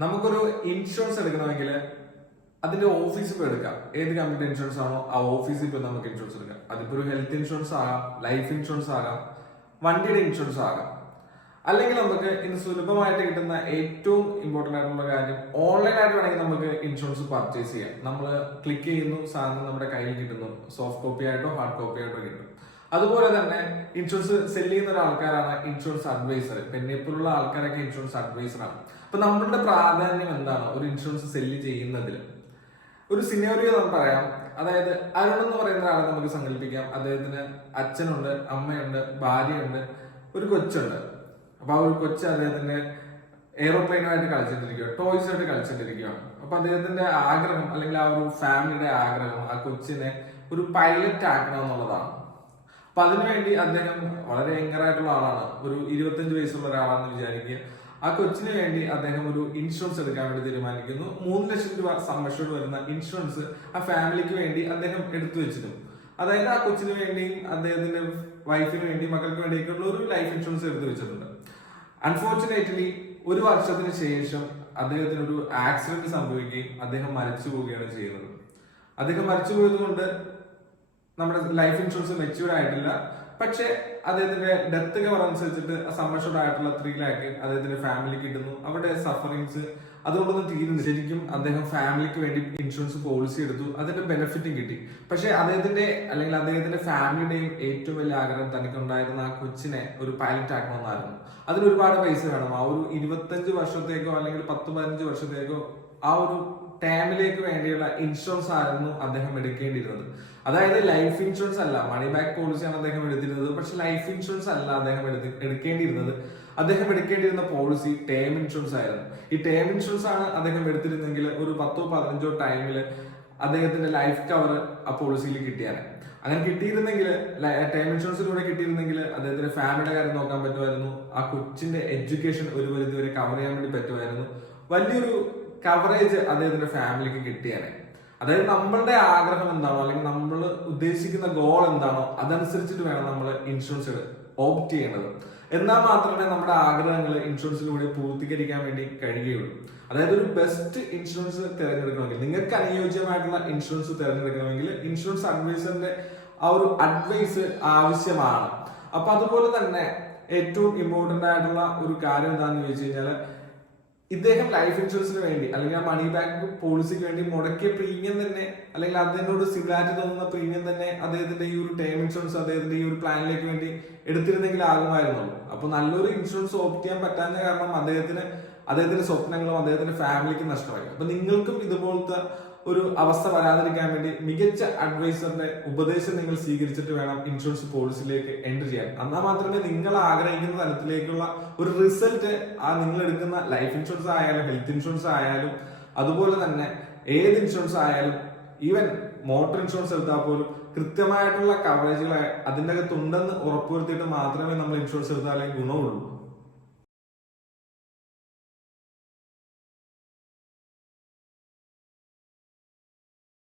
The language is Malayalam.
നമുക്കൊരു ഇൻഷുറൻസ് എടുക്കണമെങ്കിൽ അതിന്റെ ഓഫീസിൽ പോയി എടുക്കാം. ഏത് കമ്പനി ഇൻഷുറൻസ് ആണോ ആ ഓഫീസിൽ പോയി നമുക്ക് ഇൻഷുറൻസ് എടുക്കാം. അതിപ്പോ ഒരു ഹെൽത്ത് ഇൻഷുറൻസ് ആകാം ലൈഫ് ഇൻഷുറൻസ് ആകാം വണ്ടിയുടെ ഇൻഷുറൻസ് ആകാം. അല്ലെങ്കിൽ നമുക്ക് ഇന്ന് സുലഭമായിട്ട് കിട്ടുന്ന ഏറ്റവും ഇമ്പോർട്ടന്റ് ആയിട്ടുള്ള കാര്യം ഓൺലൈൻ ആയിട്ട് വേണമെങ്കിൽ നമുക്ക് ഇൻഷുറൻസ് പർച്ചേസ് ചെയ്യാം. നമ്മൾ ക്ലിക്ക് ചെയ്യുന്നു സാധനം നമ്മുടെ കയ്യിൽ കിട്ടുന്നു. സോഫ്റ്റ് കോപ്പി ആയിട്ടോ ഹാർഡ് കോപ്പി ആയിട്ടോ കിട്ടും. അതുപോലെ തന്നെ ഇൻഷുറൻസ് സെൽ ചെയ്യുന്ന ഒരു ആൾക്കാരാണ് ഇൻഷുറൻസ് അഡ്വൈസർ പെണ്ണിപ്പോലുള്ള ആൾക്കാരൊക്കെ ഇൻഷുറൻസ് അഡ്വൈസറാണ് അപ്പൊ നമ്മളുടെ പ്രാധാന്യം എന്താണ്? ഒരു ഇൻഷുറൻസ് സെല്ല് ചെയ്യുന്നതിൽ. ഒരു സിനോറിയോ നമുക്ക് പറയാം. അതായത് അരുൺ എന്ന് പറയുന്ന ഒരാളെ നമുക്ക് സങ്കല്പിക്കാം. അദ്ദേഹത്തിന് അച്ഛനുണ്ട് അമ്മയുണ്ട് ഭാര്യയുണ്ട് ഒരു കൊച്ചുണ്ട്. അപ്പൊ ആ ഒരു കൊച്ച് അദ്ദേഹത്തിന്റെ എയ്റോപ്ലെയിനുമായിട്ട് കളിച്ചിട്ടിരിക്കുക ടോയ്സ് ആയിട്ട് കളിച്ചിട്ടിരിക്കുകയാണ് അപ്പൊ അദ്ദേഹത്തിന്റെ ആഗ്രഹം അല്ലെങ്കിൽ ആ ഒരു ഫാമിലിയുടെ ആഗ്രഹം ആ കൊച്ചിനെ ഒരു പൈലറ്റ് ആക്കണം എന്നുള്ളതാണ് അപ്പൊ അതിനുവേണ്ടി അദ്ദേഹം വളരെ യങ്കർ ആയിട്ടുള്ള ആളാണ്. ഒരു ഇരുപത്തഞ്ച് വയസ്സുള്ള ഒരാളാണെന്ന് വിചാരിക്കുക. ആ കൊച്ചിന് വേണ്ടി അദ്ദേഹം ഒരു ഇൻഷുറൻസ് എടുക്കാൻ വേണ്ടി തീരുമാനിക്കുന്നു. മൂന്ന് ലക്ഷം രൂപ സംരക്ഷണം വരുന്ന ഇൻഷുറൻസ് ആ ഫാമിലിക്ക് വേണ്ടി അദ്ദേഹം എടുത്തു വെച്ചിരുന്നു. അതായത് ആ കൊച്ചിന് വേണ്ടിയും അദ്ദേഹത്തിന്റെ വൈഫിന് വേണ്ടി മക്കൾക്ക് വേണ്ടിയൊക്കെയുള്ള ഒരു ലൈഫ് ഇൻഷുറൻസ് എടുത്തു വെച്ചിട്ടുണ്ട്. അൺഫോർച്ചുനേറ്റ്ലി ഒരു വർഷത്തിന് ശേഷം അദ്ദേഹത്തിന് ഒരു ആക്സിഡന്റ് സംഭവിക്കുകയും അദ്ദേഹം മരിച്ചു പോവുകയാണ് ചെയ്യുന്നത്. അദ്ദേഹം മരിച്ചു പോയത് കൊണ്ട് നമ്മുടെ ലൈഫ് ഇൻഷുറൻസ് മെച്യൂർ ആയിട്ടില്ല. പക്ഷേ അദ്ദേഹത്തിന്റെ ഡെത്ത് കവർ അനുസരിച്ചിട്ട് സംരക്ഷണം ആയിട്ടുള്ള ത്രീ ലാക്ക് അദ്ദേഹത്തിന്റെ ഫാമിലിക്ക് കിട്ടുന്നു അവരുടെ സഫറിങ്സ് അതുകൊണ്ടൊന്നും തീരുന്നു ശരിക്കും അദ്ദേഹം ഫാമിലിക്ക് വേണ്ടി ഇൻഷുറൻസ് പോളിസി എടുത്തു. അതിന്റെ ബെനിഫിറ്റും കിട്ടി. പക്ഷേ അദ്ദേഹത്തിന്റെ അല്ലെങ്കിൽ അദ്ദേഹത്തിന്റെ ഫാമിലിയുടെയും ഏറ്റവും വലിയ ആഗ്രഹം തനിക്കുണ്ടായിരുന്ന ആ കൊച്ചിനെ ഒരു പൈലറ്റ് ആക്കണമെന്നായിരുന്നു. അതിന് ഒരുപാട് പൈസ വേണം. ആ ഒരു ഇരുപത്തഞ്ച് വർഷത്തേക്കോ അല്ലെങ്കിൽ പത്ത് പതിനഞ്ച് വർഷത്തേക്കോ ആ ഒരു ടൈമിലേക്ക് വേണ്ടിയുള്ള ഇൻഷുറൻസ് ആയിരുന്നു അദ്ദേഹം എടുക്കേണ്ടിയിരുന്നത്. അതായത് ലൈഫ് ഇൻഷുറൻസ് അല്ല മണി ബാക്ക് പോളിസിയാണ് അദ്ദേഹം എടുത്തിരുന്നത്. പക്ഷെ ലൈഫ് ഇൻഷുറൻസ് അല്ല അദ്ദേഹം എടുക്കേണ്ടിയിരുന്നത്. അദ്ദേഹം എടുക്കേണ്ടിരുന്ന പോളിസി ടേം ഇൻഷുറൻസ് ആയിരുന്നു. ഈ ടേം ഇൻഷുറൻസ് ആണ് അദ്ദേഹം എടുത്തിരുന്നെങ്കിൽ ഒരു പത്തോ പതിനഞ്ചോ ടൈമിൽ അദ്ദേഹത്തിന്റെ ലൈഫ് കവർ ആ പോളിസിയിൽ കിട്ടിയാണ് അങ്ങനെ കിട്ടിയിരുന്നെങ്കിൽ ടേം ഇൻഷുറൻസിലൂടെ കിട്ടിയിരുന്നെങ്കിൽ അദ്ദേഹത്തിന്റെ ഫാമിലിയുടെ കാര്യം നോക്കാൻ പറ്റുമായിരുന്നു. ആ കൊച്ചിന്റെ എഡ്യൂക്കേഷൻ ഒരു പരിധി വരെ കവർ ചെയ്യാൻ വേണ്ടി പറ്റുമായിരുന്നു. വലിയൊരു കവറേജ് അദ്ദേഹത്തിന്റെ ഫാമിലിക്ക് കിട്ടിയാണ് അതായത് നമ്മളുടെ ആഗ്രഹം എന്താണോ അല്ലെങ്കിൽ നമ്മൾ ഉദ്ദേശിക്കുന്ന ഗോൾ എന്താണോ അതനുസരിച്ചിട്ട് വേണം നമ്മൾ ഇൻഷുറൻസ് ഓപ്റ്റ് ചെയ്യേണ്ടത്. എന്നാൽ മാത്രമേ നമ്മുടെ ആഗ്രഹങ്ങൾ ഇൻഷുറൻസിലൂടെ പൂർത്തീകരിക്കാൻ വേണ്ടി കഴിയുകയുള്ളൂ. അതായത് ഒരു ബെസ്റ്റ് ഇൻഷുറൻസ് തിരഞ്ഞെടുക്കണമെങ്കിൽ നിങ്ങൾക്ക് അനുയോജ്യമായിട്ടുള്ള ഇൻഷുറൻസ് തിരഞ്ഞെടുക്കണമെങ്കിൽ ഇൻഷുറൻസ് അഡ്വൈസറിന്റെ ആ ഒരു അഡ്വൈസ് ആവശ്യമാണ്. അപ്പൊ അതുപോലെ തന്നെ ഏറ്റവും ഇമ്പോർട്ടന്റ് ആയിട്ടുള്ള ഒരു കാര്യം എന്താണെന്ന് ചോദിച്ചു കഴിഞ്ഞാൽ ഇദ്ദേഹം ലൈഫ് ഇൻഷുറൻസിന് വേണ്ടി അല്ലെങ്കിൽ ആ മണി ബാങ്ക് പോളിസിക്ക് വേണ്ടി മുടക്കിയ പ്രീമിയം തന്നെ അല്ലെങ്കിൽ അതിനോട് സിമിലാരിറ്റി തോന്നുന്ന പ്രീമിയം തന്നെ അദ്ദേഹത്തിന്റെ ഈ ഒരു ടേം ഇൻഷുറൻസ് അദ്ദേഹത്തിന്റെ ഈ ഒരു പ്ലാനിലേക്ക് വേണ്ടി എടുത്തിരുന്നെങ്കിൽ ആകുമായിരുന്നുള്ളൂ അപ്പൊ നല്ലൊരു ഇൻഷുറൻസ് ഓപ്റ്റ് ചെയ്യാൻ പറ്റാത്ത കാരണം അദ്ദേഹത്തിന് അദ്ദേഹത്തിന്റെ സ്വപ്നങ്ങളും അദ്ദേഹത്തിന്റെ ഫാമിലിക്ക് നഷ്ടമായി. അപ്പൊ നിങ്ങൾക്കും ഇതുപോലത്തെ ഒരു അവസ്ഥ വരാതിരിക്കാൻ വേണ്ടി മികച്ച അഡ്വൈസറിന്റെ ഉപദേശം നിങ്ങൾ സ്വീകരിച്ചിട്ട് വേണം ഇൻഷുറൻസ് പോളിസിയിലേക്ക് എൻട്രി ചെയ്യാൻ. എന്നാൽ മാത്രമേ നിങ്ങൾ ആഗ്രഹിക്കുന്ന തരത്തിലേക്കുള്ള ഒരു റിസൾട്ട് ആ നിങ്ങൾ എടുക്കുന്ന ലൈഫ് ഇൻഷുറൻസ് ആയാലും ഹെൽത്ത് ഇൻഷുറൻസ് ആയാലും അതുപോലെ തന്നെ ഏത് ഇൻഷുറൻസ് ആയാലും ഈവൻ മോട്ടോർ ഇൻഷുറൻസ് എടുത്താൽ പോലും കൃത്യമായിട്ടുള്ള കവറേജുകൾ അതിന്റെ അകത്തുണ്ടെന്ന് ഉറപ്പുവരുത്തിയിട്ട് മാത്രമേ നമ്മൾ ഇൻഷുറൻസ് എടുത്താലേ ഗുണമുള്ളൂ.